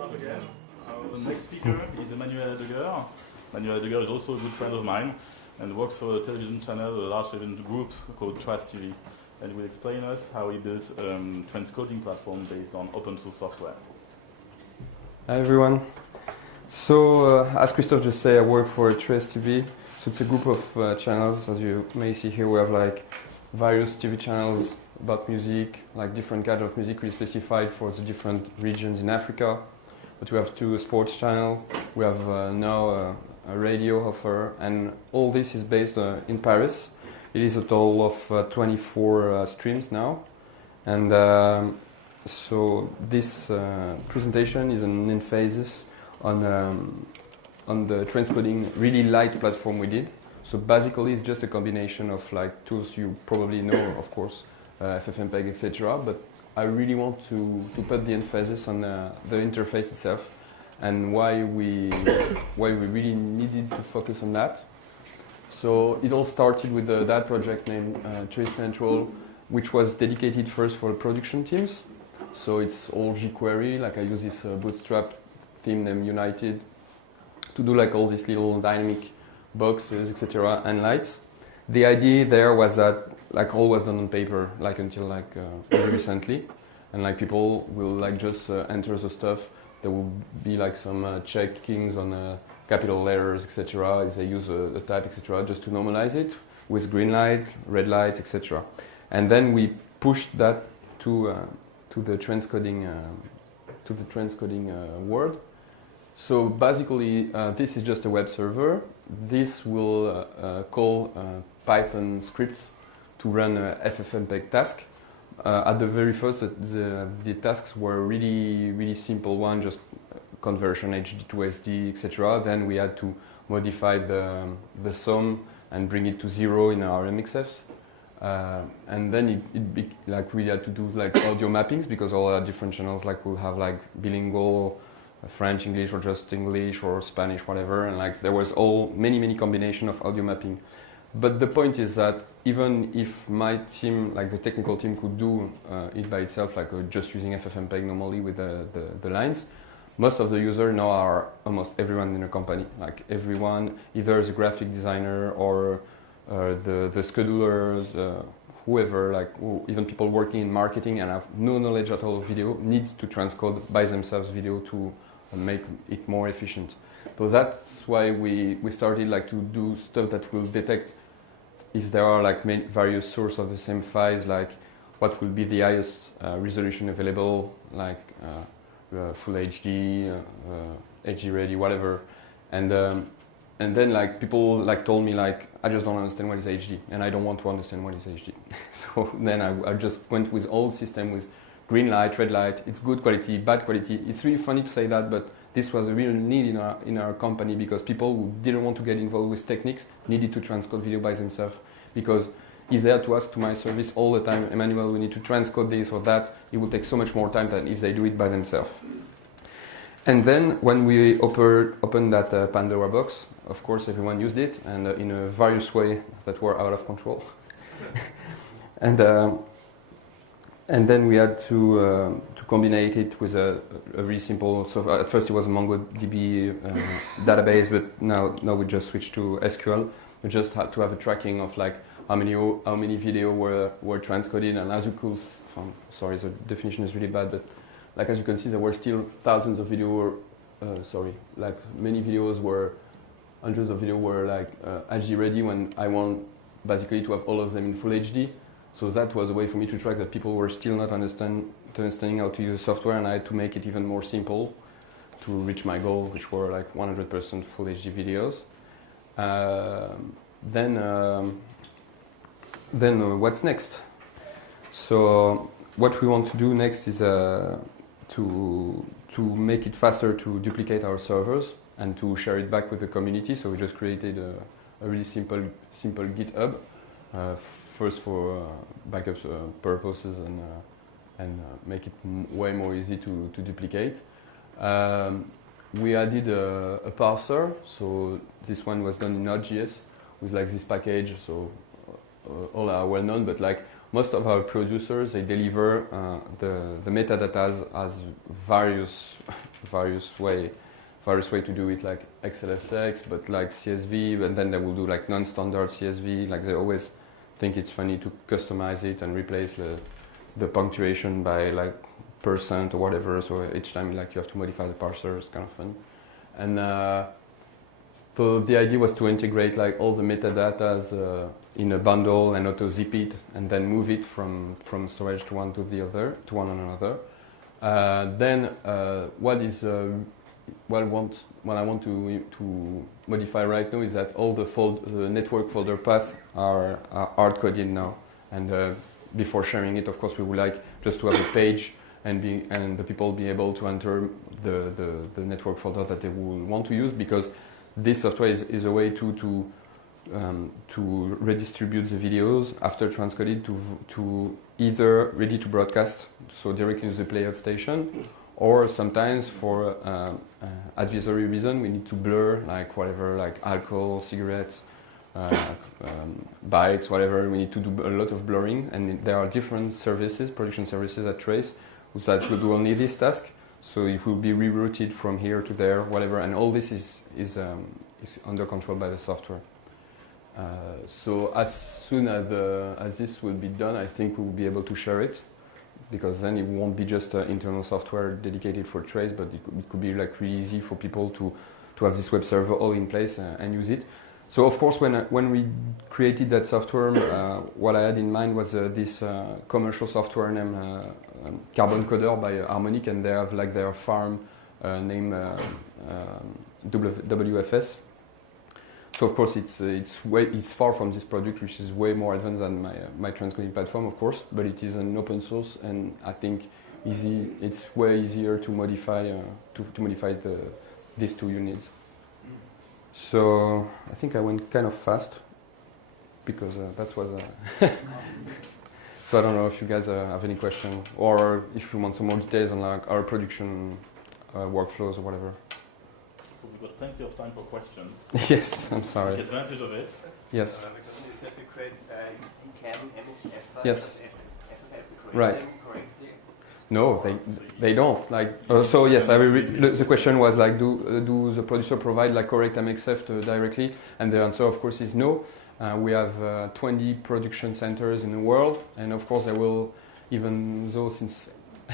start again. Our next speaker is Emmanuel Heidegger. Emmanuel Heidegger is also a good friend of mine and works for a television channel, a large television group called Trash TV. And will explain us how he built a transcoding platform based on open source software. Hi everyone. So, as Christophe just said, I work for Trash TV. So it's a group of channels. As you may see here, we have like various TV channels about music, like different kinds of music really specified for the different regions in Africa. But we have two sports channels. We have now a radio offer, and all this is based in Paris. It is a total of 24 streams now. And so this presentation is an emphasis on the transcoding really light platform we did. So basically it's just a combination of like tools you probably know, of course, FFmpeg, etc. But I really want to put the emphasis on the interface itself and why we really needed to focus on that. So it all started with that project named Trace Central, which was dedicated first for production teams. So it's all jQuery, like I use this bootstrap theme named United to do like all these little dynamic boxes, etc. and lights. The idea there was that like all was done on paper, like until like very recently, and like people will like just enter the stuff. There will be like some checkings on capital letters, etc. if they use a type, etc. just to normalize it with green light, red light, etc. And then we pushed that to the transcoding world. So basically, this is just a web server. This will call Python scripts to run a FFmpeg task. At the very first, the tasks were really simple one, just conversion HD to SD, etc. Then we had to modify the sum and bring it to 0 in our MXFs. And then like we had to do like audio mappings because all our different channels like will have like bilingual, French, English, or just English or Spanish, whatever. And like there was many combination of audio mapping. But the point is that even if my team, like the technical team, could do it by itself, like just using FFmpeg normally with the lines, most of the users now are almost everyone in a company. Like everyone, either is a graphic designer or the schedulers, whoever, like even people working in marketing and have no knowledge at all of video, needs to transcode by themselves video to make it more efficient. So that's why we started like to do stuff that will detect if there are like various sources of the same files, like what will be the highest resolution available, like full HD, HD ready, whatever. And then like people like told me like I just don't understand what is HD and I don't want to understand what is HD. So then I just went with old system with green light, red light. It's good quality, bad quality. It's really funny to say that, but this was a real need in our company because people who didn't want to get involved with techniques needed to transcode video by themselves, because if they had to ask to my service all the time, Emmanuel, we need to transcode this or that, it would take so much more time than if they do it by themselves. And then when we opened that Pandora box, of course everyone used it, and in a various way that were out of control. And then we had to combine it with a really simple. So at first it was a MongoDB database, but now we just switched to SQL. We just had to have a tracking of like how many video were transcoded, and as you could, sorry, the definition is really bad, but like as you can see, there were still thousands of video. Like many videos were, hundreds of video were like HD ready when I want basically to have all of them in full HD. So that was a way for me to track that people were still not understanding how to use the software, and I had to make it even more simple to reach my goal, which were like 100% full HD videos. Then what's next? So what we want to do next is to make it faster to duplicate our servers and to share it back with the community. So we just created a really simple GitHub. First for backup purposes and make it way more easy to duplicate. We added a parser, so this one was done in Node.js with like this package, so all are well known, but like most of our producers, they deliver the metadata as various various way to do it, like XLSX, but like CSV, and then they will do like non-standard CSV. Like they always think it's funny to customize it and replace the punctuation by like % or whatever. So each time like you have to modify the parser. It's kind of fun. And so the idea was to integrate like all the metadata in a bundle and auto zip it and then move it from storage to one another. Then what I want to modify right now is that all the network folder paths are hard coded now. And before sharing it, of course, we would like just to have a page and the people be able to enter the network folder that they will want to use, because this software is a way to redistribute the videos after transcoded to either ready to broadcast, so directly to the playout station, or sometimes for advisory reason we need to blur like whatever, like alcohol, cigarettes, bikes, whatever. We need to do a lot of blurring, and there are different services, production services at Trace, that will do only this task. So it will be rerouted from here to there, whatever, and all this is under control by the software. So as soon as this will be done, I think we will be able to share it, because then it won't be just internal software dedicated for Trace, but it could be like really easy for people to have this web server all in place and use it. So of course, when we created that software, what I had in mind was this commercial software named Carbon Coder by Harmonic, and they have like their farm named WFS. So of course, it's far from this project, which is way more advanced than my transcoding platform, of course. But it is an open source, and I think it's way easier to modify these two units. So I think I went kind of fast because that was. So I don't know if you guys have any question, or if you want some more details on like our production workflows or whatever. We've got plenty of time for questions. Yes, I'm sorry. Take advantage of it. Yes. Because you said you create XDCAM, MXF files, Yes. FFF, Right. them correctly? No, they don't. Like so, yes. The question was like, do the producer provide like correct MXF directly? And the answer, of course, is no. We have 20 production centers in the world, and of course, I will, even though since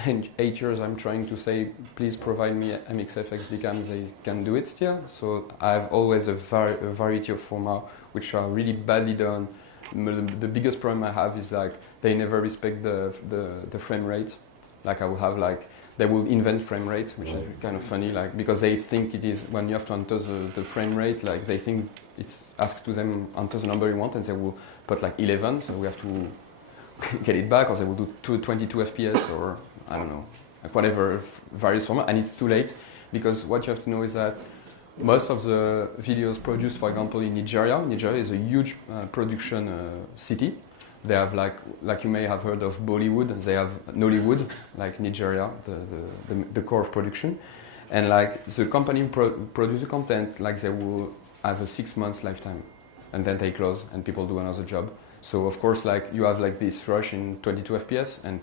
8 years I'm trying to say, please provide me MXF XDCAM, they can do it still. So I have always a variety of formats which are really badly done. The biggest problem I have is like they never respect the frame rate. Like I will have like, they will invent frame rates, which is kind of funny, like because they think it is, when you have to enter the frame rate, like they think it's asked to them enter the number you want, and they will put like 11, so we have to get it back, or they will do 22 FPS, or I don't know, like whatever various format, and it's too late, because what you have to know is that most of the videos produced, for example, in Nigeria is a huge production city. They have like you may have heard of Bollywood. They have Nollywood, like Nigeria, the core of production, and like the company produce the content, like they will have a 6 months lifetime, and then they close and people do another job. So of course, like you have like this rush in 22 FPS, and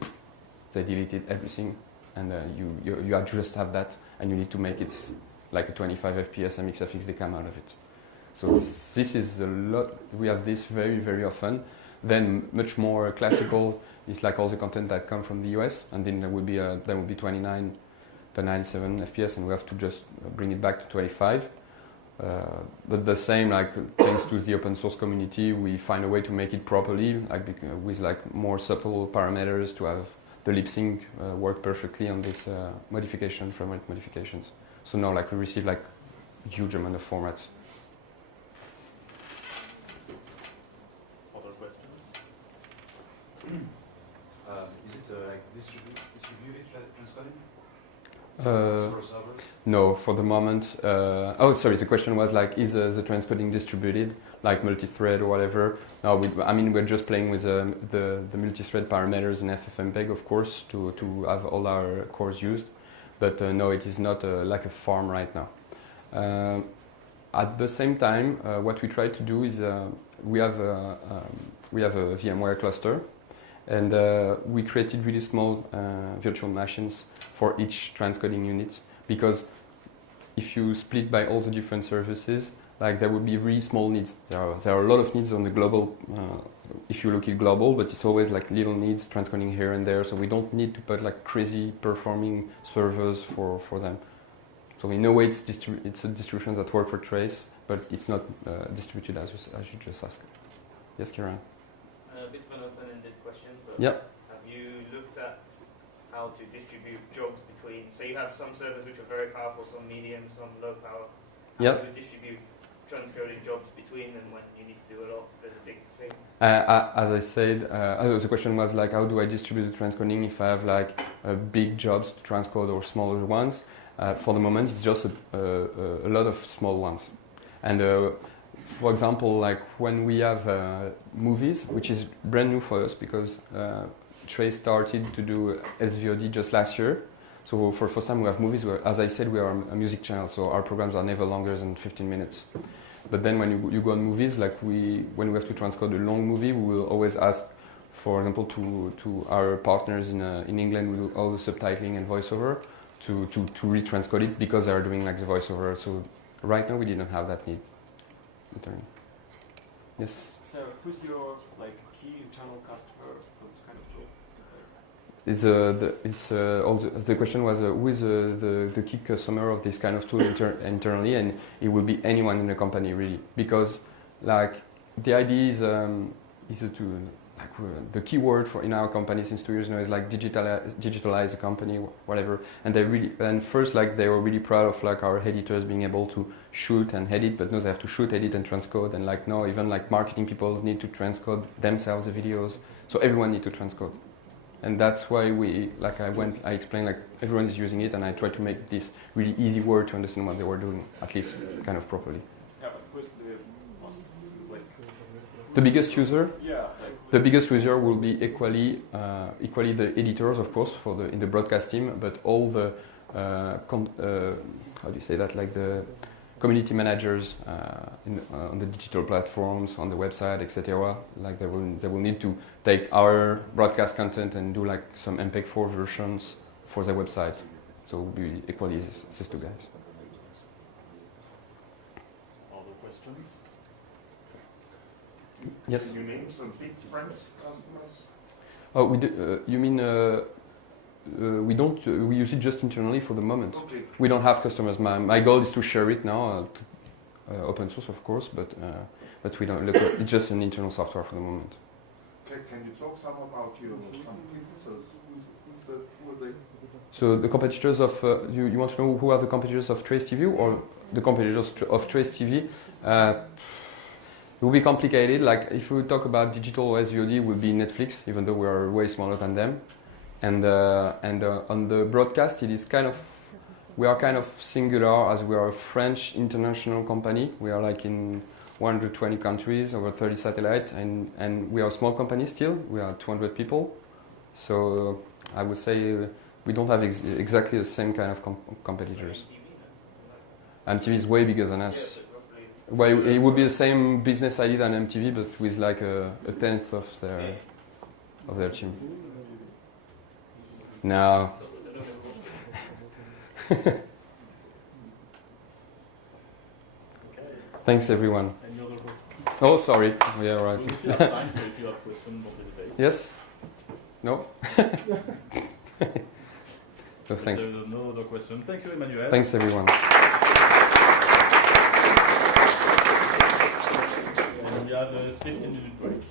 they deleted everything, and you just have that, and you need to make it like a 25 FPS MXF XDCAM out of it. So this is a lot. We have this very, very often. Then much more classical is like all the content that come from the US, and then there will be 29 to 97 FPS, and we have to just bring it back to 25. But the same, like thanks to the open source community, we find a way to make it properly, like with like more subtle parameters to have the lip sync work perfectly on this modification, frame rate modifications. So now, like we receive like huge amount of formats. Is it like distributed transcoding? No, for the moment. The question was like, is the transcoding distributed, like multi-thread or whatever? No, we're just playing with the multi-thread parameters in FFmpeg, of course, to have all our cores used. But no, it is not like a farm right now. At the same time, what we try to do is we have a VMware cluster. And we created really small virtual machines for each transcoding unit. because if you split by all the different services, like there would be really small needs. There are a lot of needs on the global, if you look at global, but it's always like little needs, transcoding here and there, so we don't need to put like crazy performing servers for them. So in a way it's a distribution that works for Trace, but it's not distributed as you just asked. Yes, Kieran? A bit of an open-ended question, but Yep. have you looked at how to distribute jobs between, so you have some servers which are very powerful, some medium, some low power. How Yep. to distribute transcoding jobs between them when you need to do a lot? There's a big thing. As I said, the question was like, how do I distribute the transcoding if I have like big jobs to transcode or smaller ones? For the moment, it's just a lot of small ones. And for example, like when we have movies, which is brand new for us because Trace started to do SVOD just last year. So for the first time we have movies where, as I said, we are a music channel, so our programs are never longer than 15 minutes. But then when you go on movies, like when we have to transcode a long movie, we will always ask, for example, to our partners in England, we do all the subtitling and voiceover to retranscode it because they are doing like the voiceover. So right now we didn't have that need. Yes. So who's your like key internal customer for this kind of tool? The question was who is the key customer of this kind of tool internally, and it will be anyone in the company really, because like the idea is to like the key word for in our company since 2 years now is like digitalize the company, whatever, and first like they were really proud of like our editors being able to shoot and edit, but now they have to shoot, edit and transcode, and like now even like marketing people need to transcode themselves the videos, so everyone needs to transcode. And that's why I explained like everyone is using it, and I tried to make this really easy word to understand what they were doing, at least kind of properly. Yeah, but who's the most like The biggest user? yeah, like The biggest user will be equally the editors, of course, in the broadcast team, but all the how do you say that, like the community managers on the digital platforms, on the website, etc. Like they will need to take our broadcast content and do like some MP4 versions for their website. So it will be equally these two guys. Other questions? Yes. Can you name some big French customers? Oh, we do, you mean we don't? We use it just internally for the moment. Okay. We don't have customers. My goal is to share it now, open source, of course, but we don't look. It's just an internal software for the moment. Can you talk some about your competitors? Who are they? So the competitors of you want to know who are the competitors of Trace TV or the competitors of Trace TV? It will be complicated. Like if we talk about digital SVOD, it will be Netflix, even though we are way smaller than them. And on the broadcast, we are kind of singular as we are a French international company. We are like in 120 countries, over 30 satellites, and we are a small company still. We are 200 people. So I would say we don't have exactly the same kind of competitors. MTV is way bigger than us. Well, it would be the same business idea than MTV, but with like a tenth of their team. No. Thanks, everyone. Any other questions? Oh, sorry. Yeah, right. We still have time, so if you have questions, don't hesitate. Yes? No? So thanks. If there are no other questions. Thank you, Emmanuel. Thanks, everyone. And we have a 15-minute break.